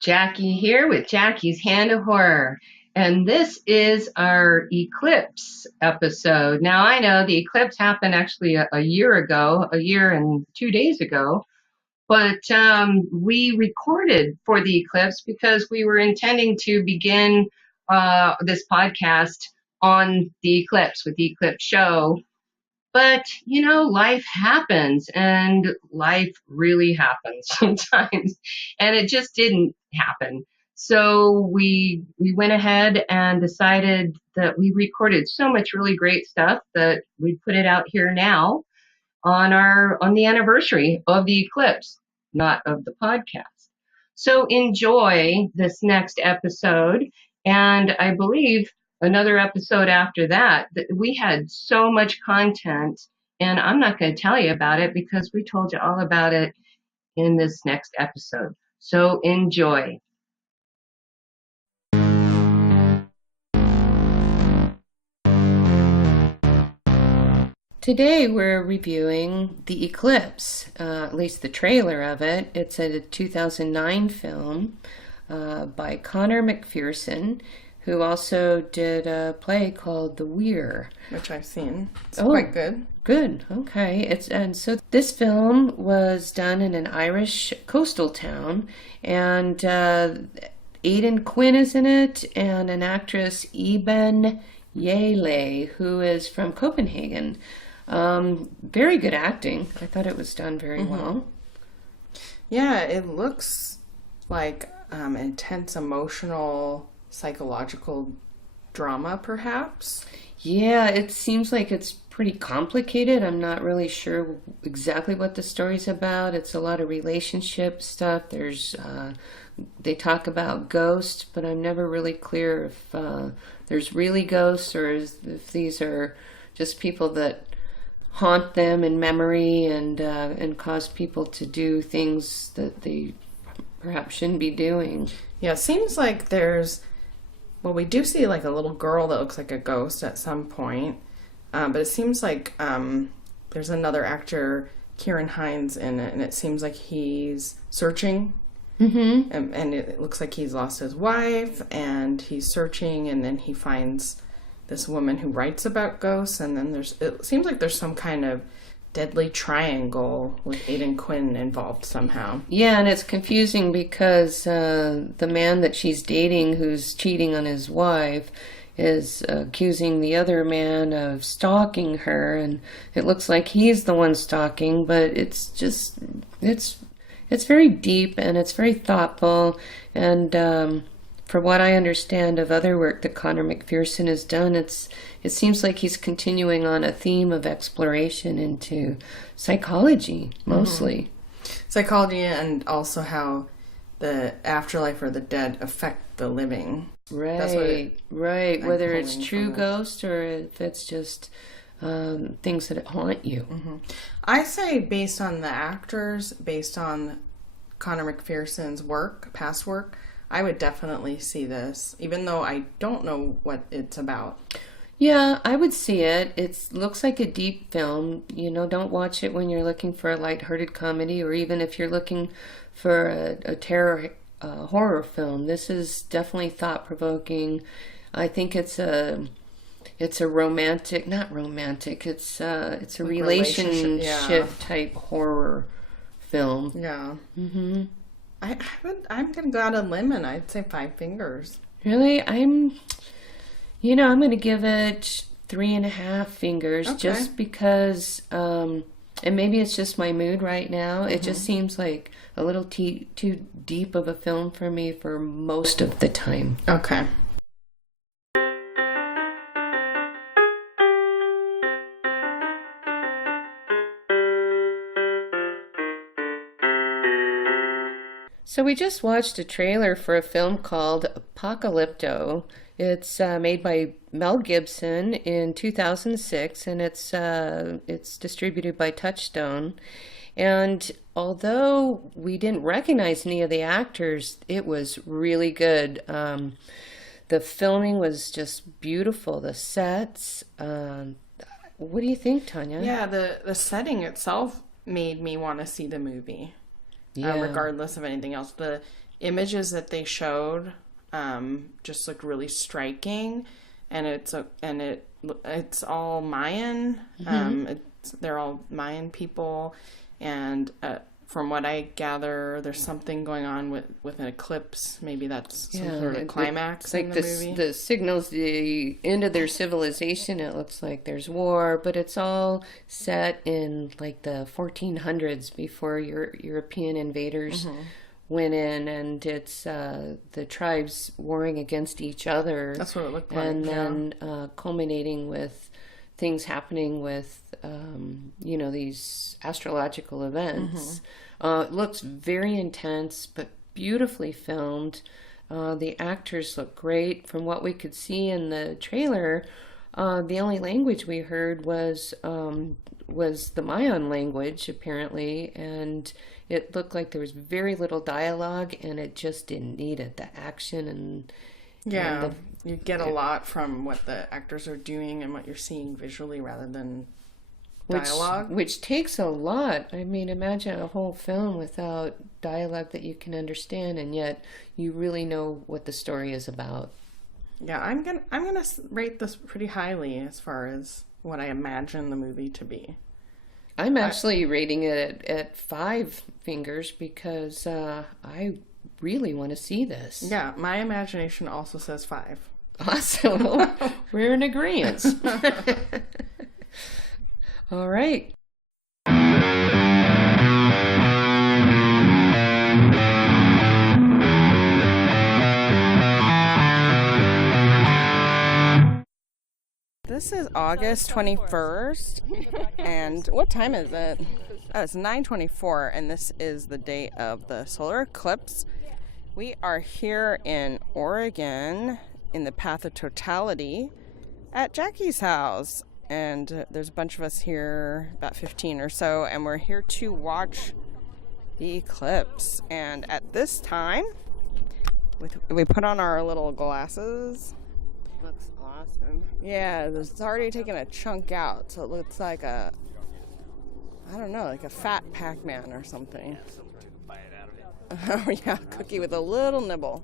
Jackie here with Jackie's Hand of Horror, and this is our Eclipse episode. Now, I know the eclipse happened actually a year ago, a year and 2 days ago, but we recorded for the eclipse because we were intending to begin this podcast on the eclipse with the eclipse show. But, life happens and life really happens sometimes. And it just didn't happen. So we went ahead and decided that we recorded so much really great stuff that we put it out here now on the anniversary of the eclipse, not of the podcast. So enjoy this next episode. And I believe another episode after that we had so much content, and I'm not going to tell you about it because we told you all about it in this next episode. So enjoy. Today we're reviewing The Eclipse, at least the trailer of it. It's a 2009 film by Conor McPherson, who also did a play called The Weir, which I've seen. It's quite good. Good. Okay. So this film was done in an Irish coastal town, and Aidan Quinn is in it, and an actress, Eben Yele, who is from Copenhagen. Very good acting. I thought it was done very well. Yeah, it looks like intense, emotional, psychological drama, perhaps. Yeah, it seems like it's pretty complicated. I'm not really sure exactly what the story's about. It's a lot of relationship stuff. They talk about ghosts, but I'm never really clear if there's really ghosts or if these are just people that haunt them in memory and cause people to do things that they perhaps shouldn't be doing. Yeah, it seems like we do see like a little girl that looks like a ghost at some point, but it seems like there's another actor, Kieran Hines, in it, and it seems like he's searching, and it looks like he's lost his wife, and he's searching, and then he finds this woman who writes about ghosts, and then it seems like there's some kind of deadly triangle with Aidan Quinn involved somehow. Yeah, and it's confusing because the man that she's dating who's cheating on his wife is accusing the other man of stalking her, and it looks like he's the one stalking, but it's very deep and it's very thoughtful, and for what I understand of other work that Conor McPherson has done, it seems like he's continuing on a theme of exploration into psychology, mostly. Psychology, and also how the afterlife or the dead affect the living. Right, that's what whether it's true ghosts or if it's just things that haunt you. I say based on the actors, based on Conor McPherson's past work, I would definitely see this, even though I don't know what it's about. Yeah, I would see it. It looks like a deep film. Don't watch it when you're looking for a lighthearted comedy, or even if you're looking for a terror horror film. This is definitely thought-provoking. I think it's a romantic, not romantic. It's a relationship type horror film. Yeah. I'm going to go out on a limb, and I'd say 5 fingers. Really? I'm going to give it 3.5 fingers, just because, and maybe it's just my mood right now. It just seems like a little too deep of a film for me for most of the time. Okay. So we just watched a trailer for a film called Apocalypto. It's made by Mel Gibson in 2006, and it's distributed by Touchstone. And although we didn't recognize any of the actors, it was really good. The filming was just beautiful. The sets. What do you think, Tanya? Yeah, the setting itself made me want to see the movie. Yeah. Regardless of anything else. The images that they showed just looked really striking, and it's all Mayan. They're all Mayan people, and from what I gather, there's something going on with an eclipse. Maybe that's some sort of climax it's like in the movie. The signals the end of their civilization. It looks like there's war, but it's all set in like the 1400s before European invaders went in, and it's the tribes warring against each other. That's what it looked like. And then culminating with things happening with these astrological events. It looks very intense, but beautifully filmed. The actors look great. From what we could see in the trailer, the only language we heard was the Mayan language, apparently, and it looked like there was very little dialogue, and it just didn't need it. The action and you get a lot from what the actors are doing and what you're seeing visually rather than dialogue. Which takes a lot. I mean, imagine a whole film without dialogue that you can understand, and yet you really know what the story is about. Yeah, I'm gonna rate this pretty highly as far as what I imagine the movie to be. I'm actually rating it at 5 fingers because I really want to see this. Yeah, my imagination also says 5. Awesome. We're in agreement. All right. This is August 21st, and what time is it? Oh, it's 9:24, and this is the day of the solar eclipse. We are here in Oregon in the Path of Totality at Jackie's house, and there's a bunch of us here, about 15 or so, and we're here to watch the eclipse. And at this time, we put on our little glasses. Looks awesome. Yeah, it's already taken a chunk out, so it looks like a fat Pac-Man or something. Oh yeah, cookie with a little nibble.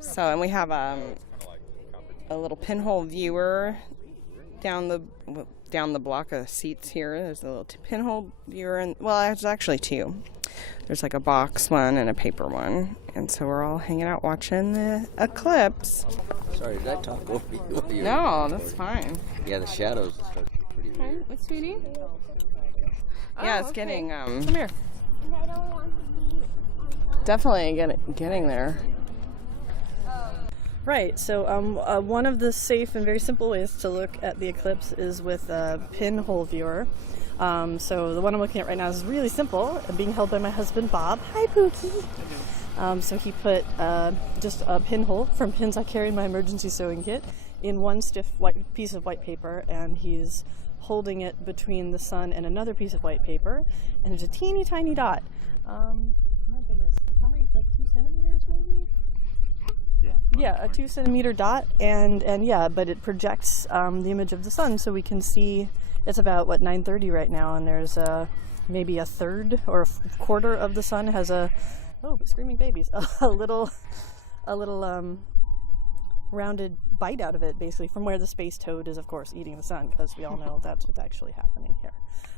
So, and we have a little pinhole viewer down the block of seats here. There's a little pinhole viewer, and well, there's actually 2. There's like a box one and a paper one, and so we're all hanging out watching the eclipse. Sorry, did I talk over you? No, that's fine. Yeah, the shadows start to get pretty weird. What, sweetie? Yeah, it's getting come here. Definitely getting there. Right, so one of the safe and very simple ways to look at the eclipse is with a pinhole viewer. So the one I'm looking at right now is really simple, being held by my husband Bob. Hi, Pookie. So he put just a pinhole from pins I carry in my emergency sewing kit in one stiff white piece of white paper, and he's holding it between the sun and another piece of white paper, and there's a teeny tiny dot. My goodness, how many, like 2 centimeters maybe? Yeah, a 2 centimeter dot, and yeah, but it projects the image of the sun, so we can see. It's about 9:30 right now, and there's maybe a third or a quarter of the sun has screaming babies, a little rounded bite out of it, basically from where the space toad is, of course, eating the sun, because we all know that's what's actually happening here.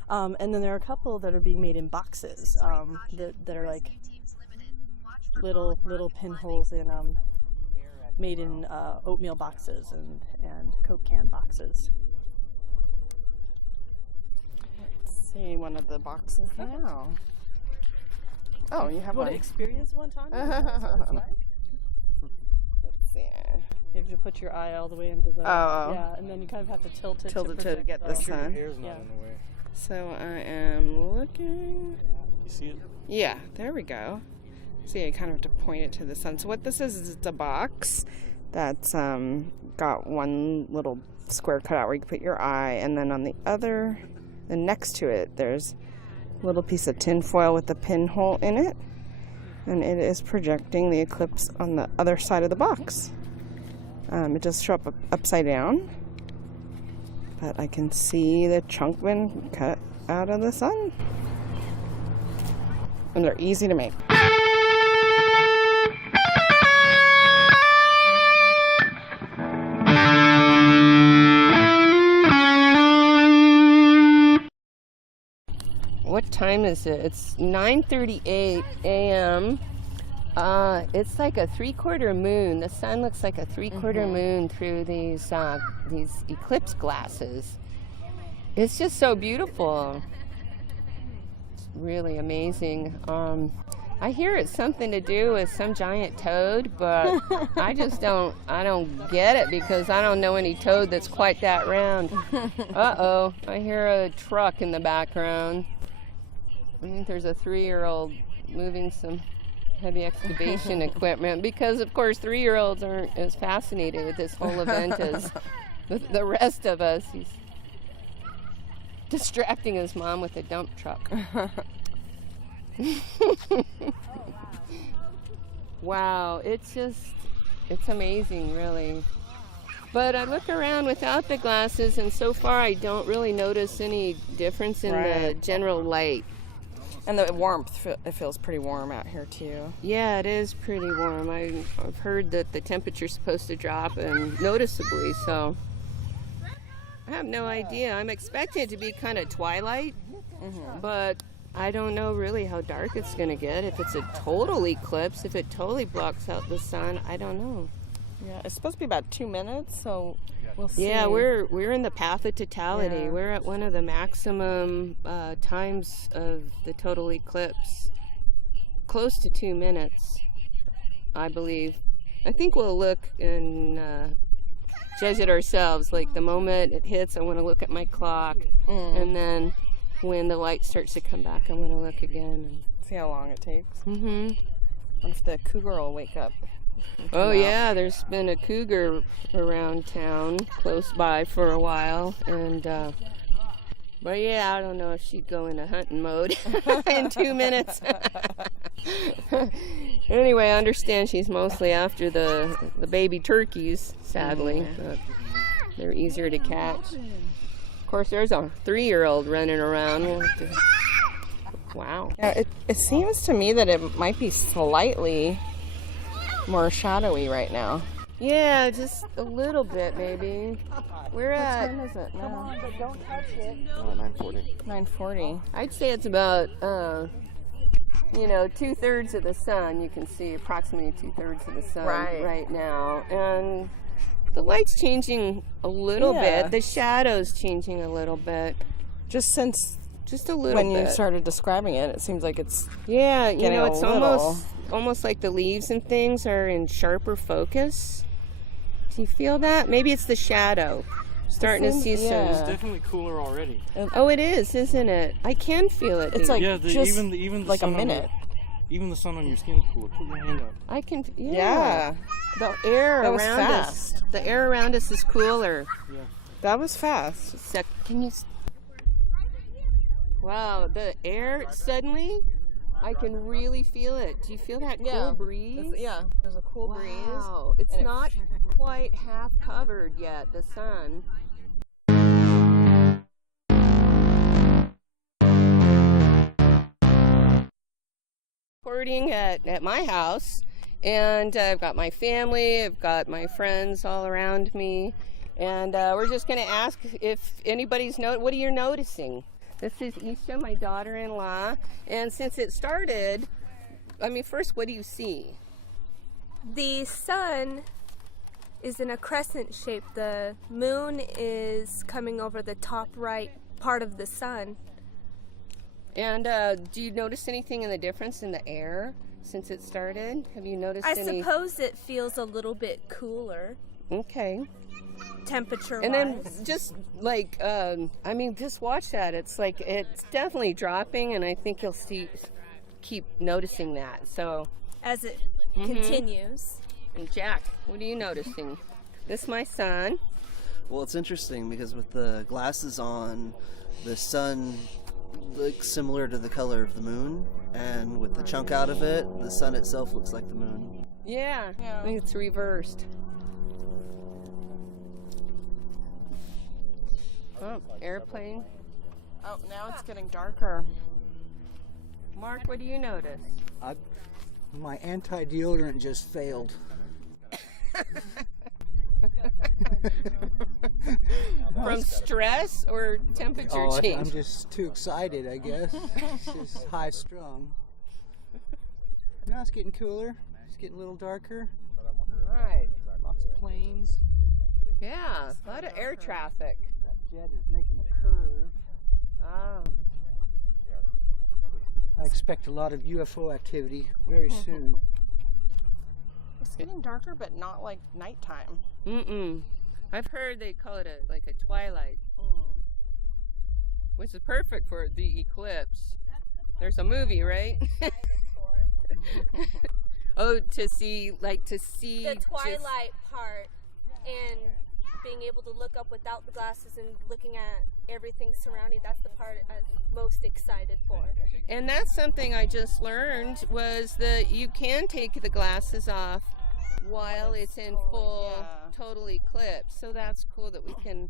And then there are a couple that are being made in boxes that are like little pinholes in made in oatmeal boxes and Coke can boxes. Let's see one of the boxes now. Oh, you have Want one. to experience one time? That's what it's like. Let's see. You have to put your eye all the way into the Oh. yeah, and then you kind of have to tilt it To project get the sun. Yeah. So I am looking. You see it? Yeah, there we go. See, I kind of have to point it to the sun. So what this is it's a box that's got one little square cut out where you can put your eye, and then on the next to it, there's a little piece of tin foil with a pinhole in it, and it is projecting the eclipse on the other side of the box. It does show up upside down, but I can see the chunk been cut out of the sun, and they're easy to make. What time is it? It's 9:38 a.m. It's like a 3/4 moon. The sun looks like a 3/4 moon through these eclipse glasses. It's just so beautiful. It's really amazing. I hear it's something to do with some giant toad, but I don't get it because I don't know any toad that's quite that round. Uh-oh, I hear a truck in the background. I think there's a 3-year-old moving some heavy excavation equipment because, of course, 3-year-olds aren't as fascinated with this whole event as the rest of us. He's distracting his mom with a dump truck. Wow, it's amazing, really. But I look around without the glasses, and so far I don't really notice any difference in the general light. And the warmth, it feels pretty warm out here too. Yeah, it is pretty warm. I've heard that the temperature's supposed to drop and noticeably, so I have no idea. I'm expecting it to be kind of twilight, but I don't know really how dark it's going to get. If it's a total eclipse, if it totally blocks out the sun, I don't know. Yeah, it's supposed to be about 2 minutes, so we'll see. Yeah, we're in the Path of Totality. Yeah. We're at one of the maximum times of the total eclipse. Close to 2 minutes, I believe. I think we'll look and judge it ourselves. Like the moment it hits, I want to look at my clock. And then when the light starts to come back, I want to look again. And see how long it takes. What if the cougar will wake up? Oh yeah, there's been a cougar around town close by for a while, and but yeah, I don't know if she'd go into hunting mode in 2 minutes. Anyway, I understand she's mostly after the baby turkeys, sadly, but they're easier to catch. Of course, there's a 3-year-old running around. Wow. Yeah, it seems to me that it might be slightly more shadowy right now. Yeah, just a little bit maybe. We're at... What time is it now? Come on, but don't touch it. 9:40. 9:40. I'd say it's about, 2/3 of the sun. You can see approximately 2/3 of the sun right now. And the light's changing a little bit. The shadow's changing a little bit. Just a little bit. When you started describing it, it seems like it's it's almost like the leaves and things are in sharper focus. Do you feel that? Maybe it's the shadow. Starting to see some. It's definitely cooler already. Oh, it is, isn't it? I can feel it. It's like even like a minute. Even the sun on your skin is cooler. Put your hand up. I can. Yeah. The air around us. The air around us is cooler. Yeah. That was fast. Can you? Wow, the air suddenly. I can really feel it. Do you feel that cool breeze? There's a cool breeze. Wow, it's not quite half covered yet, the sun. Recording at my house, and I've got my family, I've got my friends all around me, and we're just going to ask if anybody's what are you noticing? This is Isha, my daughter-in-law, and since it started, first, what do you see? The sun is in a crescent shape. The moon is coming over the top right part of the sun. And do you notice anything in the difference in the air since it started? Have you noticed any? I suppose it feels a little bit cooler. Okay. Temperature-wise. And then just like, just watch that. It's definitely dropping, and I think you'll keep noticing that. So as it continues. And Jack, what are you noticing? This my son. Well, it's interesting because with the glasses on, the sun looks similar to the color of the moon, and with the chunk out of it, the sun itself looks like the moon. Yeah. I think it's reversed. Oh, airplane. Oh, now it's getting darker. Mark, what do you notice? My anti-deodorant just failed. From stress or temperature change? I'm just too excited, I guess. It's just high strung. Now it's getting cooler. It's getting a little darker. Right. Lots of planes. Yeah, a lot of air traffic. That jet is making a curve. Oh. I expect a lot of UFO activity very soon. It's getting darker, but not like nighttime. I've heard they call it like a twilight, which is perfect for the eclipse. There's a movie, right? Oh, to see The twilight part and being able to look up without the glasses and looking at everything surrounding, that's the part I'm most excited for. And that's something I just learned, was that you can take the glasses off while it's in full total eclipse. So that's cool that we can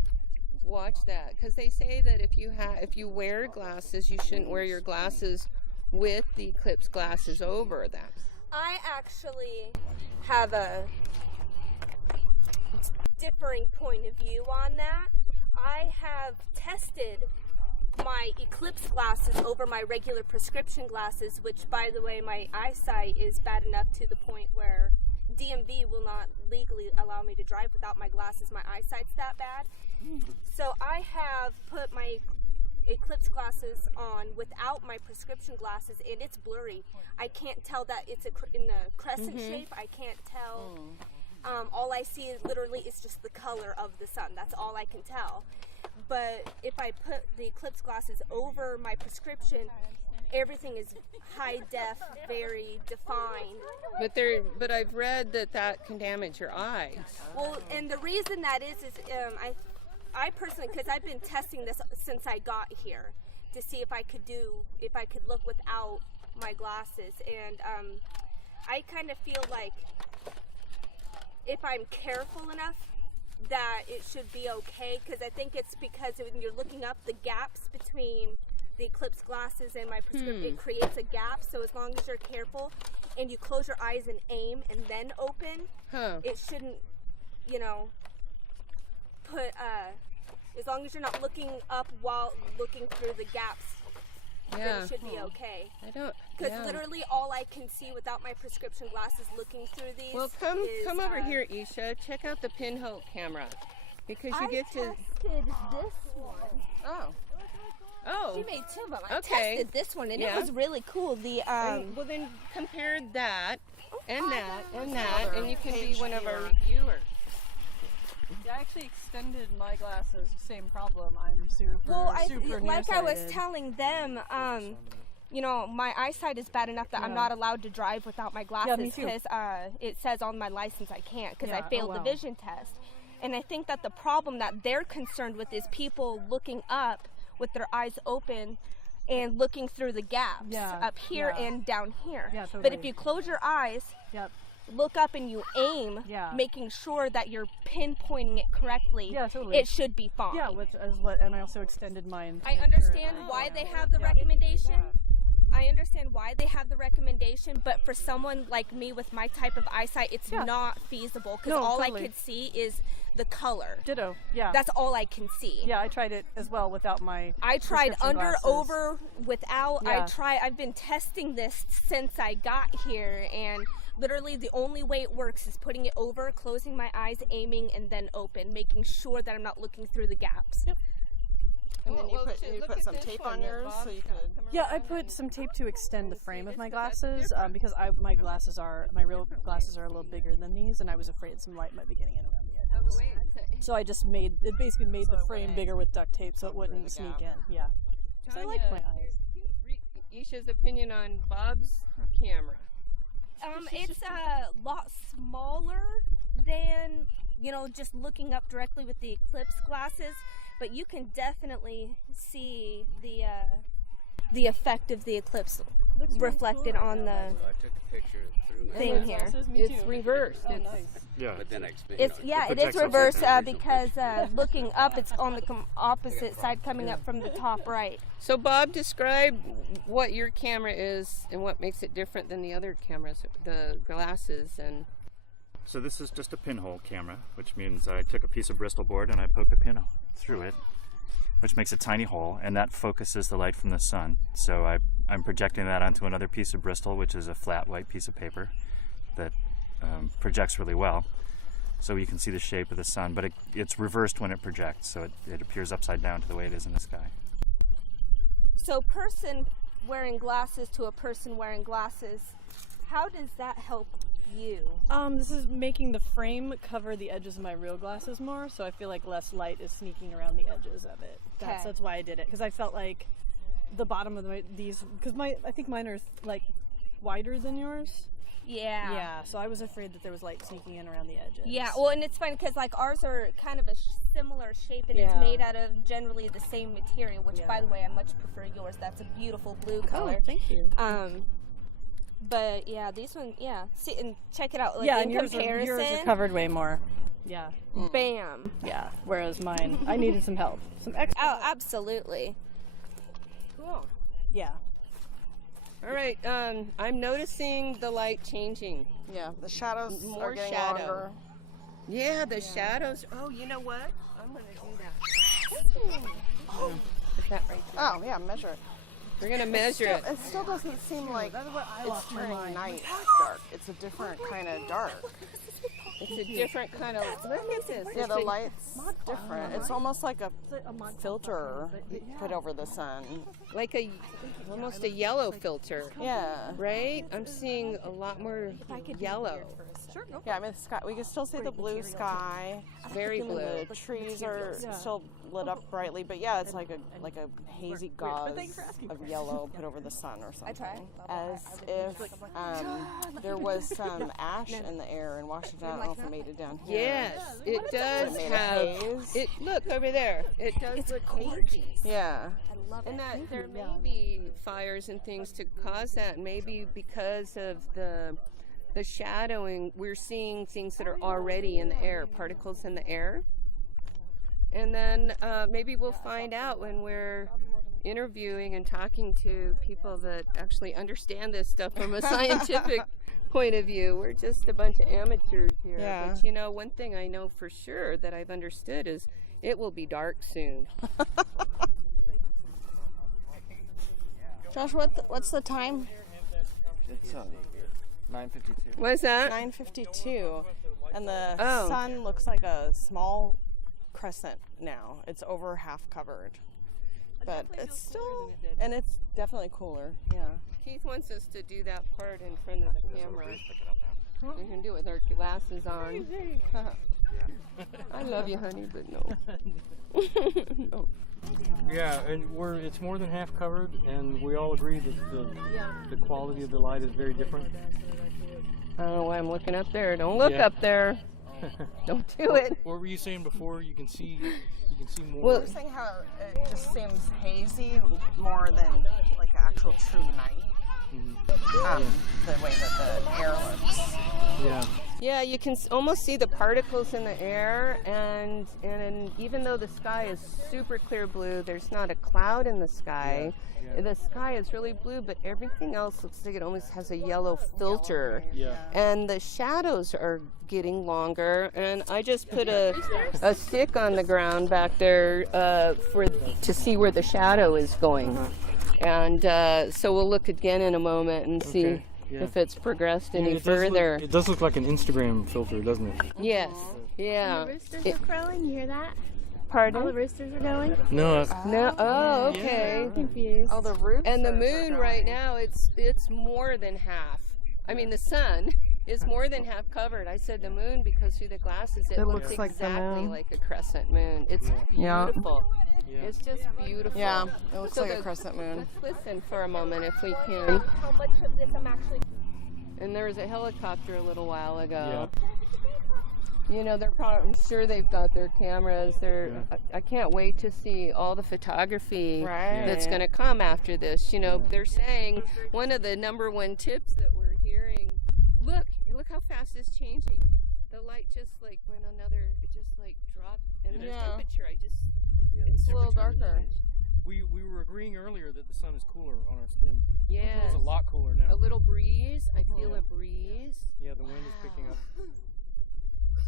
watch that, because they say that if you wear glasses, you shouldn't wear your glasses with the eclipse glasses over them. I actually have a differing point of view on that. I have tested my eclipse glasses over my regular prescription glasses, which, by the way, my eyesight is bad enough to the point where DMV will not legally allow me to drive without my glasses. My eyesight's that bad. So I have put my eclipse glasses on without my prescription glasses, and it's blurry. I can't tell that it's in the crescent shape. I can't tell. All I see literally is just the color of the sun. That's all I can tell. But if I put the eclipse glasses over my prescription, everything is high def, very defined. But I've read that can damage your eyes. Well, and the reason that is I personally, because I've been testing this since I got here to see if I could look without my glasses, and I kind of feel like if I'm careful enough that it should be okay, because I think it's because when you're looking up, the gaps between the eclipse glasses and my prescription, it creates a gap. So as long as you're careful and you close your eyes and aim and then open, it shouldn't, as long as you're not looking up while looking through the gaps, then it should be okay. Because literally all I can see without my prescription glasses looking through these. Well, come over here, Isha. Check out the pinhole camera, because you get to. I tested this one. Oh. She made two of them. I tested this one, and it was really cool. Well, then compare that and that and that, and you can be one of our reviewers. Yeah, I actually extended my glasses. Same problem. I'm super like I was telling them, my eyesight is bad enough that I'm not allowed to drive without my glasses, because it says on my license I can't, because I failed the vision test. And I think that the problem that they're concerned with is people looking up with their eyes open and looking through the gaps up here and down here. Yeah, totally. But if you close your eyes, look up and you aim, making sure that you're pinpointing it correctly, it should be fine. Yeah, and I also extended mine. I understand why they have the recommendation. But for someone like me with my type of eyesight, it's not feasible, because all I could see is the color. Ditto. Yeah. That's all I can see. Yeah, I tried it as well without my. I tried under, glasses. over, without. Yeah. I've been testing this since I got here, and literally the only way it works is putting it over, closing my eyes, aiming, and then open, making sure that I'm not looking through the gaps. Yep. And then you put some tape on yours, so you could. Yeah, I put some tape to extend the frame of my glasses, because my real glasses are a little bigger than these, and I was afraid some light might be getting in around the edges. So I just basically made the frame bigger with duct tape so it wouldn't sneak in. Yeah. So I like my eyes. Isha's opinion on Bob's camera. It's a lot smaller than, you know, just looking up directly with the Eclipse glasses, but you can definitely see the effect of the eclipse reflected on the I took a picture through my thing here. It's reversed. Yeah. but then I explained It's it it is projects reversed upside down. because looking up, it's on the opposite side, coming up from the top right. So Bob, describe what your camera is and what makes it different than the other cameras, the glasses. And So this is just a pinhole camera, which means I took a piece of Bristol board and I poked a pin through it, which makes a tiny hole, and that focuses the light from the sun. So I'm projecting that onto another piece of Bristol, which is a flat white piece of paper that projects really well. So you can see the shape of the sun, but it's reversed when it projects, so it appears upside down to the way it is in the sky. So person wearing glasses to a person wearing glasses, how does that help you? This is making the frame cover the edges of my real glasses more, so I feel like less light is sneaking around the edges of it. That's why I did it, because I felt like the bottom of these, because I think mine are like wider than yours. Yeah. Yeah, so I was afraid that there was light sneaking in around the edges. Yeah, well, and it's funny because like ours are kind of a similar shape, and it's Yeah. made out of generally the same material, which by the way, I much prefer yours. That's a beautiful blue color. Oh, thank you. But yeah, these ones, yeah. See, and check it out. Like, Yeah, in and yours are covered way more. Yeah. Bam. Yeah, whereas mine, I needed some help. Some extra Oh, help. absolutely. cool. Yeah. All right, I'm noticing the light changing. Yeah, the shadows More are getting shadow. longer. Yeah, the shadows. Oh, you know what? I'm gonna do that. Put that right there. Oh, yeah, measure it. We're gonna measure it. It still doesn't seem like it's turning night dark. It's a different kind of dark. It's a different kind of. Look at this. Yeah, It's the a- light's different. It's almost like a filter you put over the sun. like almost a yellow filter, Yeah. right? I'm seeing a lot more yellow. Yeah, I mean, the sky, we can still see the blue sky. Very blue. The trees are still lit up brightly, but yeah, it's like a hazy gauze of yellow put over the sun or something. As if there was some ash in the air in Washington. I don't know if it made it down here. Yes, it does It made a have. haze. It look over there. It does look hazy. Yeah. And that there may be fires and things to cause that. Maybe because of the shadowing, we're seeing things that are already in the air, particles in the air. And then maybe we'll find out when we're interviewing and talking to people that actually understand this stuff from a scientific point of view. We're just a bunch of amateurs here. Yeah. But you know, one thing I know for sure that I've understood is it will be dark soon. Josh, what's the time? It's 9:52. What's that? 9:52, and the Oh. sun looks like a small crescent now. It's over half covered, but it's still, and it's definitely cooler. Yeah. Keith wants us to do that part in front of the camera. We can do it with our glasses on. I love you, honey, but no. No. Yeah, and it's more than half covered, and we all agree that the quality of the light is very different. I don't know why I'm looking up there. Don't look Yeah. up there. Don't do it. What were you saying before? You can see more. Well, You're saying how it just seems hazy more than like actual true night. The way that the air looks. Yeah. yeah, you can almost see the particles in the air, and even though the sky is super clear blue, there's not a cloud in the sky. Yeah. The sky is really blue, but everything else looks like it almost has a yellow filter. Yeah. And the shadows are getting longer, and I just put a stick on the ground back there to see where the shadow is going. And so we'll look again in a moment and see Okay, yeah. if it's progressed any It does further. it does look like an Instagram filter, doesn't it? Yes, yeah. The roosters are crowing, you hear that? Pardon? All the roosters are going? No. No. Oh, okay. I'm confused. Oh, the roof. And the moon right now, it's more than half. I mean, the sun is more than half covered. I said the moon because through the glasses it looks looks like the exactly moon. like a crescent moon. It's Yeah. beautiful. Yeah. It's just beautiful. Yeah, it looks So like a crescent moon. Let's listen for a moment if we can. How much of this I'm actually And there was a helicopter a little while ago. You know, they're probably, I'm sure they've got their cameras. I can't wait to see all the photography that's going to come after this. You know, they're saying one of the number one tips that we're hearing, look how fast it's changing. The light just like went it just like dropped, and the temperature, it's a little darker. We were agreeing earlier that the sun is cooler on our skin. Yeah. It's a lot cooler now. A little breeze. I feel a breeze. Yeah, the wind is picking up.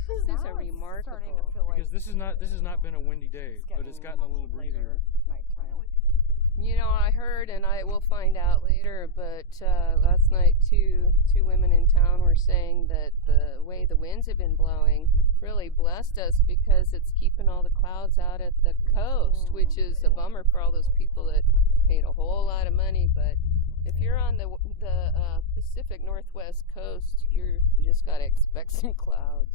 This is a remarkable. Because this has not been a windy day, but it's gotten a little breezier. Nighttime. You know, I heard, and I will find out later, but last night two women in town were saying that the way the winds have been blowing really blessed us because it's keeping all the clouds out at the coast, which is a bummer for all those people that paid a whole lot of money. But if you're on the Pacific Northwest coast, you just got to expect some clouds.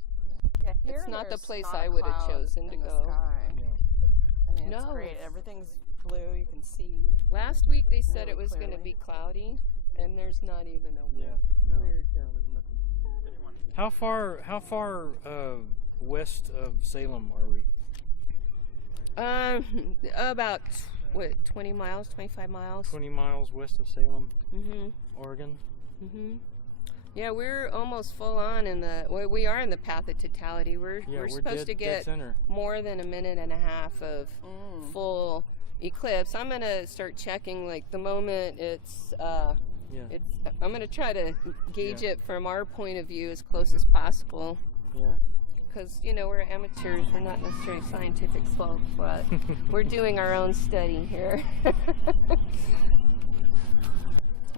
Yeah, it's not the place I would have chosen to go. I mean, it's No. great. Everything's blue. You can see. Last week they said really it was going to clearly. be cloudy, and there's not even a Yeah, weird. there's nothing. How far west of Salem are we? About 20 miles, 25 miles. 20 miles west of Salem, Oregon. Yeah, we're almost full on we are in the Path of Totality. We're supposed to get more than a minute and a half of full eclipse. I'm gonna start checking like the moment it's I'm gonna try to gauge it from our point of view as close as possible. Yeah. Because, you know, we're amateurs, we're not necessarily scientific folk, but we're doing our own study here.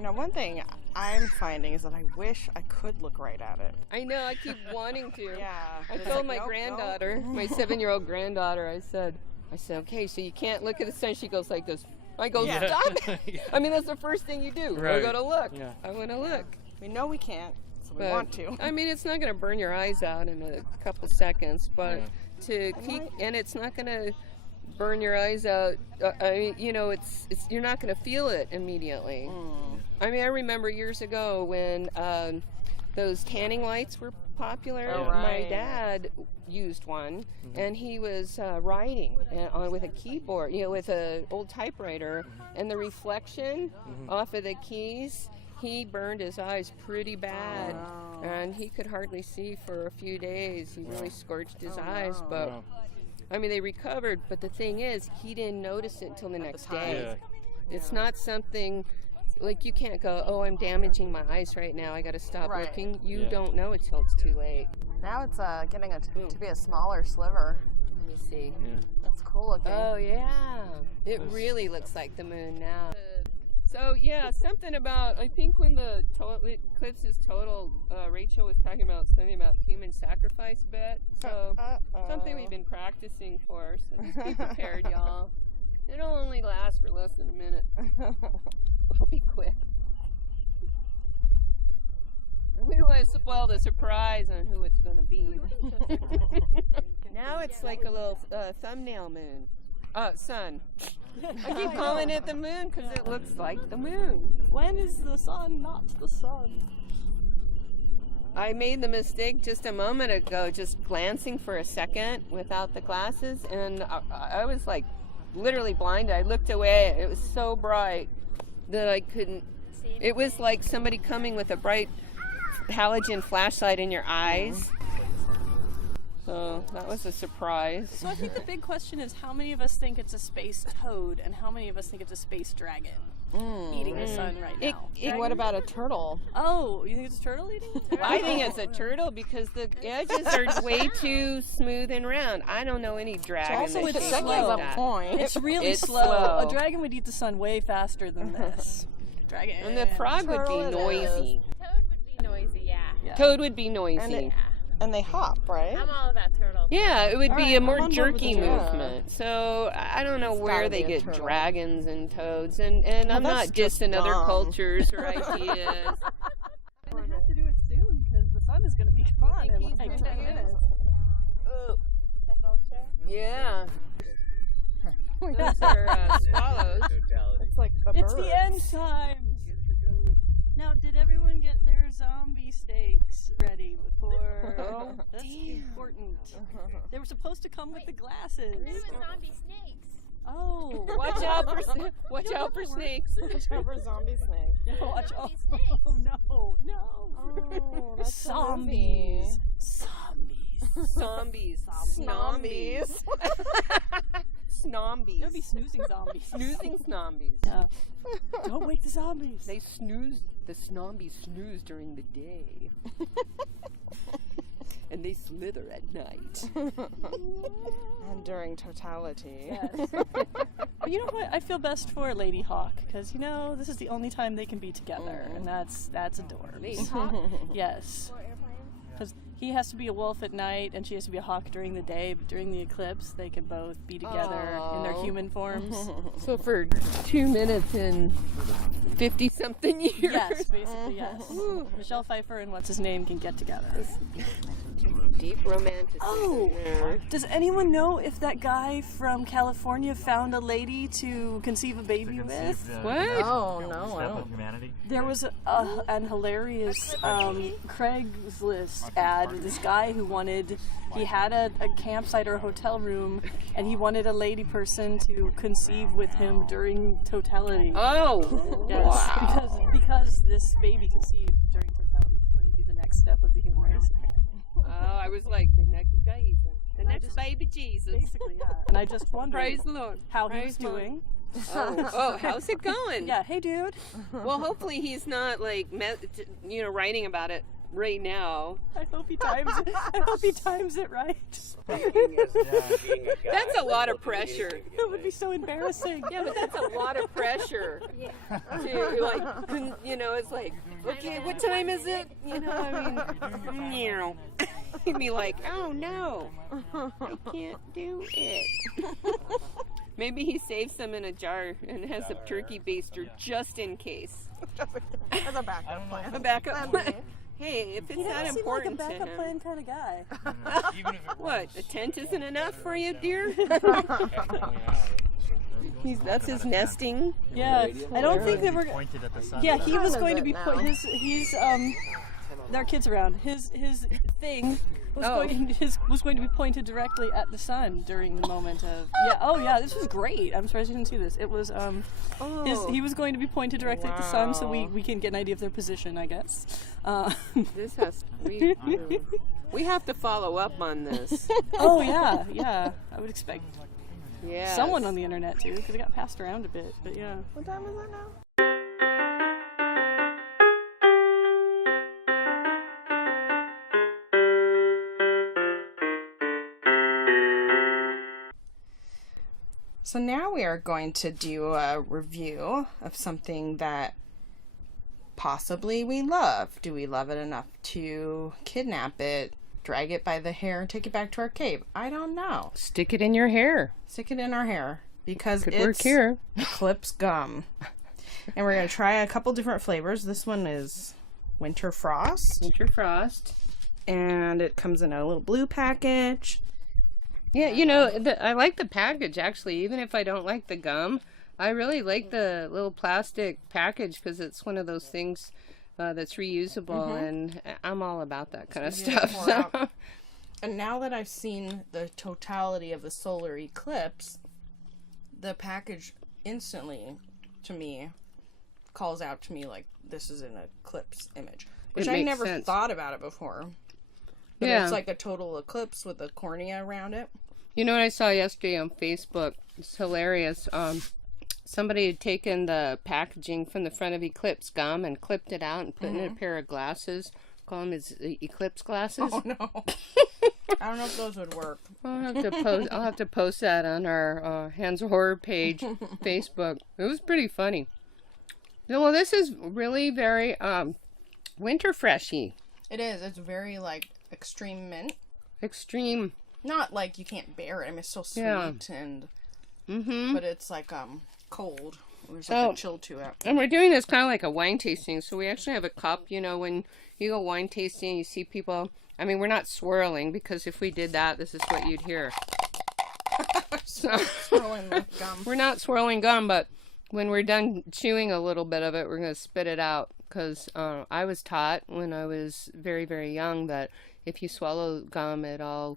Now, one thing I'm finding is that I wish I could look right at it. I know, I keep wanting to. Yeah. I told my granddaughter, my 7-year-old granddaughter, I said, okay, so you can't look at the sun. She goes like this. I go, stop it. I mean, that's the first thing you do. Right. I go to look. Yeah. I want to look. We know we can't, so we But, want to. I mean, it's not going to burn your eyes out in a couple of seconds, but to keep, and it's not going to burn your eyes out. I mean, you know, it's you're not going to feel it immediately. I mean, I remember years ago when those tanning lights were popular. My dad used one, and he was writing with a keyboard, you know, with an old typewriter, and the reflection off of the keys, he burned his eyes pretty bad, and he could hardly see for a few days. He really scorched his eyes, but I mean, they recovered. But the thing is, he didn't notice it until the next day. It's not something. Like, you can't go, oh, I'm damaging my eyes right now, I got to stop looking. You don't know until it's too late. Now it's getting to be a smaller sliver. Let me see. That's cool looking. Oh, yeah. It really looks like the moon now. So, yeah, something about, I think when the eclipse is total, Rachel was talking about something about human sacrifice bet. So, something we've been practicing for. So just be prepared, y'all. It'll only last for less than a minute. It'll be quick. We don't want to spoil the surprise on who it's going to be. Now it's like a little thumbnail moon. Sun. I keep calling it the moon because it looks like the moon. When is the sun not the sun? I made the mistake just a moment ago, just glancing for a second without the glasses, and I was like literally blinded. I looked away. It was so bright that I couldn't. It was like somebody coming with a bright halogen flashlight in your eyes. So that was a surprise. So I think the big question is how many of us think it's a space toad and how many of us think it's a space dragon eating the sun right now? What about a turtle? Oh, you think it's a turtle eating? I think it's a turtle because the edges are way too smooth and round. I don't know any dragon. Also, that it's shapes slow. like that. Point. It's really It's slow. slow. A dragon would eat the sun way faster than this. Dragon. And the frog would be Turtle it noisy. Toad would be noisy, yeah. Toad would be noisy. And they hop, right? I'm all about turtles. Yeah, it would be a more I'm on board with jerky the turtle. movement. So I don't know It's where gotta they be a get turtle. dragons and toads, and I'm that's not just dissing other dumb. cultures or ideas. And I have to do it soon because the sun is going to be gone in like 10 minutes. The vulture. Yeah. Those are swallows. It's like the It's birds. the end time. Now, did everyone get their your zombie steaks ready before. Oh, That's damn. important. They were supposed to come with the glasses. Zombie snakes. Oh, Watch out for watch out for snakes. Watch out for zombie snakes. Yeah, watch out. Zombie snakes. Oh no, no. Oh, that's the Zombies. Zombies. Zombies. Zombies. Snombies. It'll be snoozing zombies. Snoozing zombies. Yeah. Don't wake the zombies. They snooze. The zombies snooze during the day. And they slither at night. And during totality. Yes. But you know what? I feel best for Lady Hawk because you know this is the only time they can be together, and that's adorbs. Lady Hawk? Yes. Because he has to be a wolf at night, and she has to be a hawk during the day. But during the eclipse, they can both be together in their human forms. So for 2 minutes and 50-something years. Yes, basically, yes. Michelle Pfeiffer and what's his name can get together. Deep romanticism. Oh, there. does anyone know if that guy from California found a lady to conceive a baby with? What? Oh, no, I Step don't. of humanity. There was an hilarious Craigslist ad with this guy who he had a campsite or a hotel room, and he wanted a lady person to conceive with him during totality. Oh, Yes, wow. because this baby conceived during totality is going to be the next step of the human race. Oh, I was like, the next baby. The next baby Jesus. Basically, yeah. And I just wondered Praise the Lord. how he Praise was the Lord. doing. Oh, how's it going? Yeah, hey dude. Well, hopefully he's not like, writing about it right now. I hope he times it. I hope he times it right. That's a lot of pressure. It would be so embarrassing. Yeah, but that's a lot of pressure. To like, it's like, okay, what time is it? I mean, he'd be like, oh no, I can't do it. Maybe he saves them in a jar and has a turkey baster just in case. As a backup plan. A backup plan. Hey, if it's that He important seemed like a to backup him. plan kind of guy. What, a tent isn't enough for you, dear? That's his nesting. Yeah, I don't think they were. Pointed at the sun. Yeah, he was Time going is to be. it now? There are kids around. His thing was going to be pointed directly at the sun during the moment of. Yeah. Oh yeah, this was great. I'm surprised you didn't see this. It was he was going to be pointed directly at the sun, so we can get an idea of their position, I guess. This has we have to follow up on this. Oh yeah. I would expect Yeah. someone on the internet too, because it got passed around a bit. But yeah. What time is it now? So now we are going to do a review of something that possibly we love. Do we love it enough to kidnap it, drag it by the hair, and take it back to our cave? I don't know. Stick it in your hair. Stick it in our hair because Could it's work here. Eclipse gum. And we're going to try a couple different flavors. This one is Winter Frost. Winter Frost. And it comes in a little blue package. Yeah, I like the package actually. Even if I don't like the gum, I really like the little plastic package because it's one of those things that's reusable, and I'm all about that kind of stuff. So. And now that I've seen the totality of the solar eclipse, the package instantly, to me, calls out to me like this is an eclipse image, which I never thought about it before. But it's like a total eclipse with a cornea around it. You know what I saw yesterday on Facebook? It's hilarious. Somebody had taken the packaging from the front of Eclipse gum and clipped it out and put it in a pair of glasses. Call them his Eclipse glasses. Oh no! I don't know if those would work. I'll have to post that on our Hands of Horror page, Facebook. It was pretty funny. Well, this is really very winter freshy. It is. It's very like extreme mint. Extreme. Not like you can't bear it. I mean, it's so sweet and. But it's like cold. There's like a chill to it. And we're doing this kind of like a wine tasting. So we actually have a cup. When you go wine tasting, you see people. I mean, we're not swirling because if we did that, this is what you'd hear. Swirling gum. We're not swirling gum, but when we're done chewing a little bit of it, we're going to spit it out. because I was taught when I was very, very young that if you swallow gum, it all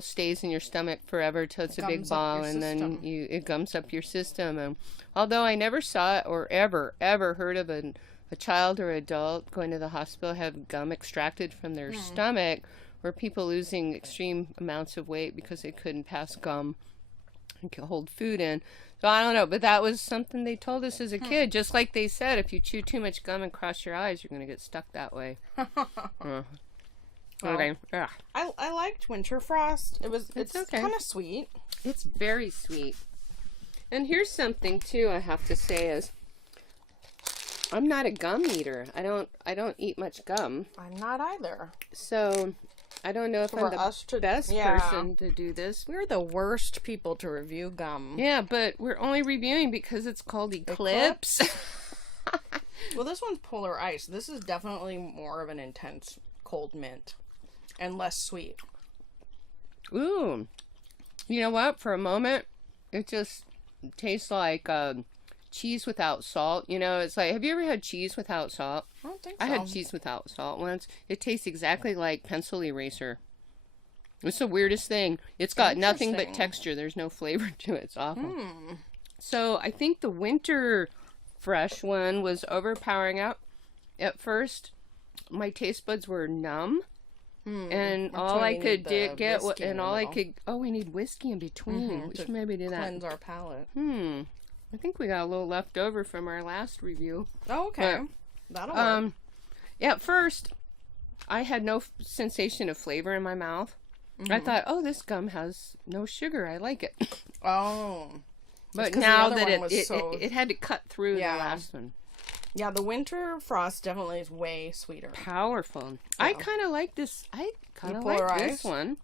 stays in your stomach forever till it's a big ball, and then it gums up your system. And although I never saw it or ever heard of a child or adult going to the hospital have gum extracted from their stomach, or people losing extreme amounts of weight because they couldn't pass gum and hold food in. So I don't know, but that was something they told us as a kid. Just like they said, if you chew too much gum and cross your eyes, you're going to get stuck that way. Okay. Well, I liked Winter Frost. It's okay. kind of sweet. It's very sweet. And here's something too I have to say is I'm not a gum eater. I don't eat much gum. I'm not either. So I don't know if I'm the best person to do this. We're the worst people to review gum. Yeah, but we're only reviewing because it's called Eclipse. Well, this one's Polar Ice. This is definitely more of an intense cold mint and less sweet. Ooh. You know what? For a moment, it just tastes like cheese without salt. You know, it's like, have you ever had cheese without salt? I don't think so. I had cheese without salt once. It tastes exactly like pencil eraser. It's the weirdest thing. It's got nothing but texture. There's no flavor to it. It's awful. So I think the winter fresh one was overpowering out. At first, my taste buds were numb. And all I could get, we need whiskey in between. We should maybe do that. Cleanse our palate. I think we got a little left over from our last review. Oh, okay. But, that'll work. At first, I had no sensation of flavor in my mouth. I thought, oh, this gum has no sugar. I like it. Oh. But now that it had to cut through the last one. Yeah, the Winter Frost definitely is way sweeter. Powerful. Yeah. I kind of like this. I kind of like this one.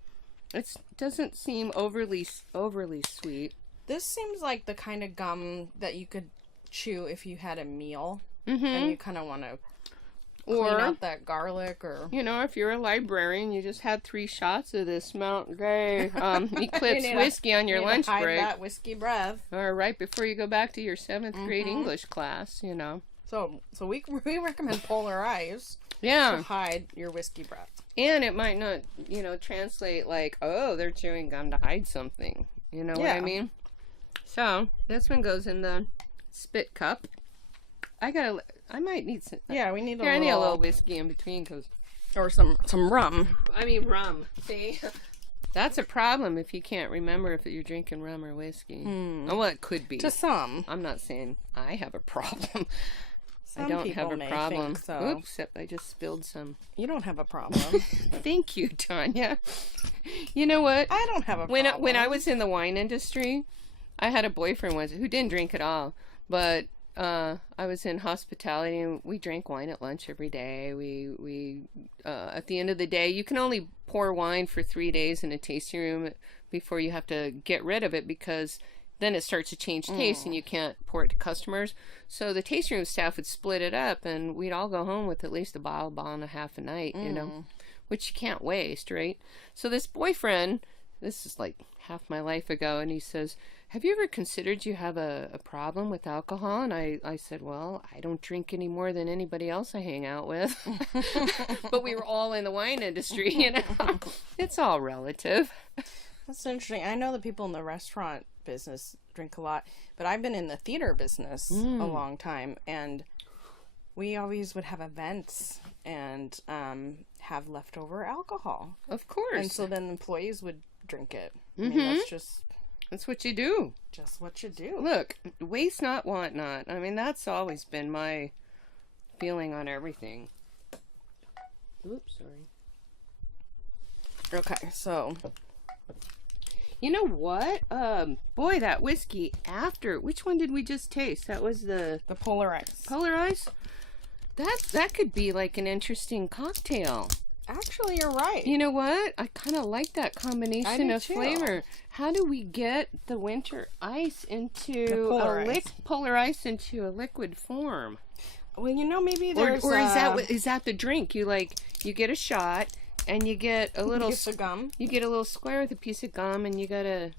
It doesn't seem overly sweet. This seems like the kind of gum that you could chew if you had a meal and you kind of want to clean out that garlic, or you know, if you're a librarian, you just had 3 shots of this Mount Gray Eclipse whiskey on your lunch break. That whiskey breath, or right before you go back to your 7th grade English class. You know. So we recommend Polar Ice. Yeah. To hide your whiskey breath. And it might not, translate like, oh, they're chewing gum to hide something. You know what I mean? So this one goes in the spit cup. I might need some. Yeah, we need I need a little whiskey in between, or some rum. I mean rum. See, that's a problem if you can't remember if you're drinking rum or whiskey. Oh, well, it could be to some. I'm not saying I have a problem. Some I don't have a problem. Think so. Oops, I just spilled some. You don't have a problem. Thank you, Tonjia. You know what? I don't have a problem. When I was in the wine industry, I had a boyfriend once who didn't drink at all, but I was in hospitality and we drank wine at lunch every day. We at the end of the day, you can only pour wine for 3 days in a tasting room before you have to get rid of it, because then it starts to change taste and you can't pour it to customers. So the tasting room staff would split it up and we'd all go home with at least a bottle and a half a night, you know, which you can't waste, right? So this boyfriend, this is like half my life ago, and he says, have you ever considered you have a problem with alcohol? And I said, well, I don't drink any more than anybody else I hang out with. But we were all in the wine industry, you know. It's all relative. That's interesting. I know the people in the restaurant business drink a lot, but I've been in the theater business a long time, and we always would have events and have leftover alcohol. Of course. And so then employees would drink it. I mean, that's what you do. Just what you do. Look, waste not, want not. I mean, that's always been my feeling on everything. Oops, sorry. Okay, so you know what? Boy, that whiskey after, which one did we just taste? That was the Polar Ice. Polar Ice? That could be like an interesting cocktail. Actually, you're right. You know what? I kind of like that combination of flavor. How do we get the winter ice into polar ice into a liquid form? Well, you know, maybe there's or is that the drink? You get a shot and you get a little piece of gum. You get a little square with a piece of gum, and you gotta.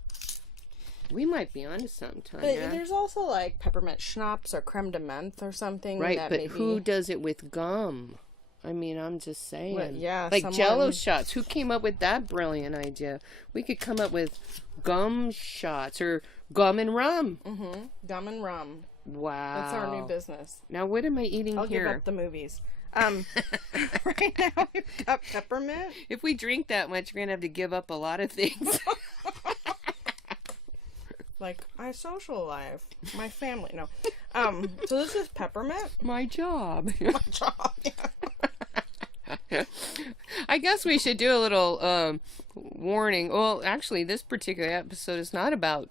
We might be onto something, But Tonjia. there's also like peppermint schnapps or creme de menthe or something. Right, that but maybe... who does it with gum? I mean, I'm just saying. Well, yeah, like someone- Jello shots. Who came up with that brilliant idea? We could come up with gum shots or gum and rum. Mm-hmm. Gum and rum. Wow. That's our new business. Now, what am I eating I'll here? give up the movies. Right now we've got peppermint. If we drink that much, we're going to have to give up a lot of things. Like, my social life, my family. No. So this is peppermint. My job. My job. Yeah. I guess we should do a little warning. Well, actually, this particular episode is not about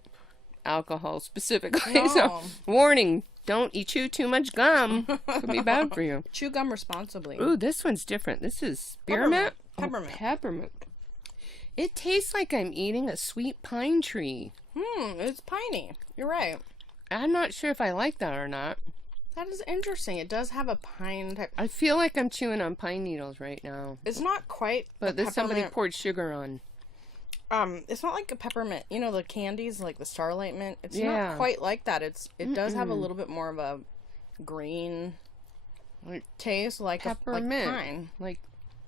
alcohol specifically. No. So, warning, don't you chew too much gum. Could be bad for you. Chew gum responsibly. Ooh, this one's different. This is spearmint. Peppermint. Oh, peppermint. It tastes like I'm eating a sweet pine tree. It's piney. You're right. I'm not sure if I like that or not. That is interesting. It does have a pine type. I feel like I'm chewing on pine needles right now. It's not quite. But there's somebody poured sugar on. It's not like a peppermint. You know the candies like the Starlight Mint. It's Yeah. not quite like that. It does have a little bit more of a green taste, like peppermint, like pine,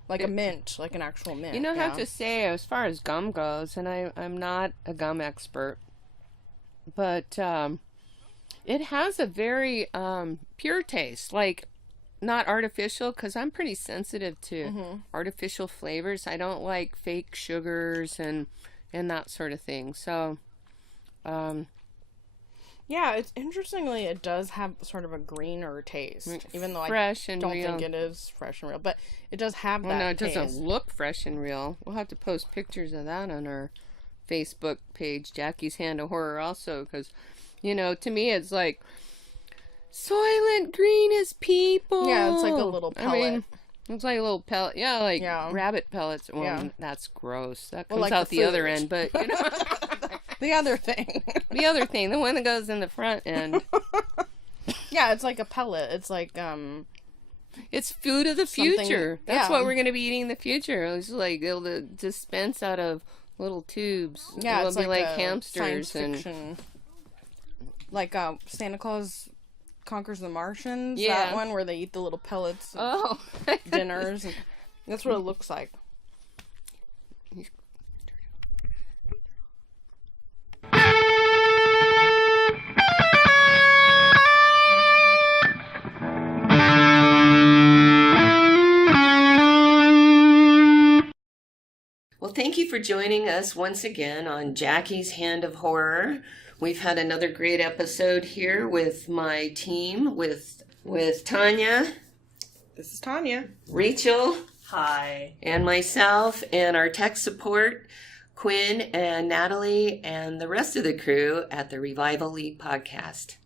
like a mint, like an actual mint. You know, I have to say, as far as gum goes, and I'm not a gum expert, but it has a very pure taste, like not artificial, because I'm pretty sensitive to artificial flavors. I don't like fake sugars and that sort of thing. So, yeah, it's interestingly, it does have sort of a greener taste, even though fresh I and don't real. think it is fresh and real, but it does have Well, that no, it taste. doesn't look fresh and real. We'll have to post pictures of that on our Facebook page, Jackeys Hand of Horror, also, because, you know, to me, it's like Soylent Green is people. Yeah, it's like a little pellet. I mean, it's like a little pellet. Yeah, like rabbit pellets. Well, Yeah. that's gross. That Well, comes like out the the other fruit. end, but, you know. The other thing. The other thing, the one that goes in the front end. Yeah, it's like a pellet. It's like, It's food of the Something- future. That's yeah. what we're going to be eating in the future. It's like it'll dispense out of little tubes. yeah, It'll it's be like a hamsters science and fiction. Like Santa Claus Conquers the Martians. Yeah. That one where they eat the little pellets. oh, Dinners. And that's what it looks like. Well, thank you for joining us once again on Jackie's Hand of Horror. We've had another great episode here with my team, with Tonjia, This is Tonjia. Rachel, Hi. and myself, and our tech support, Quinn and Natalie, and the rest of the crew at the Revival League podcast.